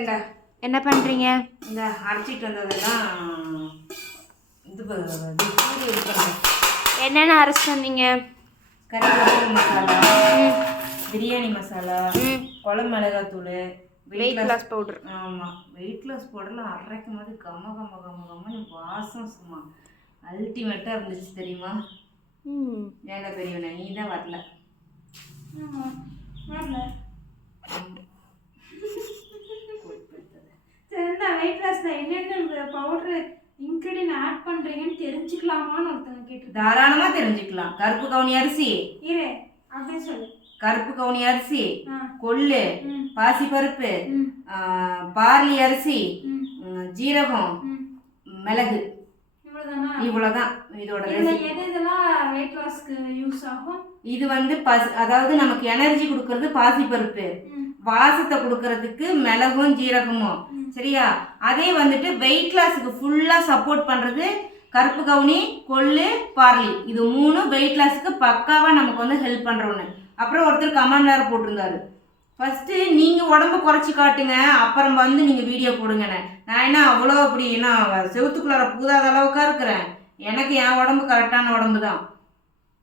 இந்த என்ன பண்ணுறீங்க? இந்த அரைச்சிட்டு வந்ததெல்லாம் இது பண்ணுறேன். என்னென்ன அரைச்சிட்டு வந்தீங்க? கறி மசாலா, பிரியாணி மசாலா, குழம்பு மிளகாத்தூள், வெயிட் லாஸ் பவுடர். ஆமாம், வெயிட் லாஸ் பவுடர்லாம் அரைக்கும் போது கம்மன்னு வாசம் சும்மா அல்டிமேட்டாக இருந்துச்சு தெரியுமா? ஏங்க பெரியவனே, நீ தான் வரல. வெயிட் லாஸ்ல என்னென்ன பவுடர் இன்கிரீடியன்ட் ஆட் பண்றீங்கன்னு தெரிஞ்சுக்கலாமான்னு ஒருத்தங்க கேட்டு. தாராளமா தெரிஞ்சுக்கலாம். கருப்பு கவுனி அரிசி இரு அப்படியே சொல்லு. கருப்பு கவுனி அரிசி, கொள்ளு, பாசிப்பருப்பு, பார்லி அரிசி, ஜீரகம், மிளகு, இவ்வளவுதான் இதோட ரெசிபி. இதெல்லாம் வெயிட் லாஸ்க்கு யூஸ் ஆகும். இது வந்து அதாவது நமக்கு எனர்ஜி கொடுக்கறது பாசிப்பருப்பு, வாசத்தை கொடுக்கறதுக்கு மிளகும் ஜீரகமும், சரியா? அதே வந்துட்டு வெயிட் லாஸுக்கு ஃபுல்லா சப்போர்ட் பண்றது கருப்பு கவுனி, கொள்ளு, பார்லி. இது மூணு வெயிட் லாஸுக்கு பக்காவா நமக்கு வந்து ஹெல்ப் பண்றோன்னு. அப்புறம் ஒருத்தர் கமெண்ட் வேற போட்டிருந்தாரு, ஃபர்ஸ்ட் நீங்க உடம்பு குறைச்சி காட்டுங்க, அப்புறம் வந்து நீங்க வீடியோ போடுங்கன்னு. நான் என்ன அவ்வளோ அப்படி என்ன செவுத்துக்குள்ளார பூதாத அளவுக்கா இருக்கிறேன்? எனக்கு என் உடம்பு கரெக்டான உடம்பு தான்.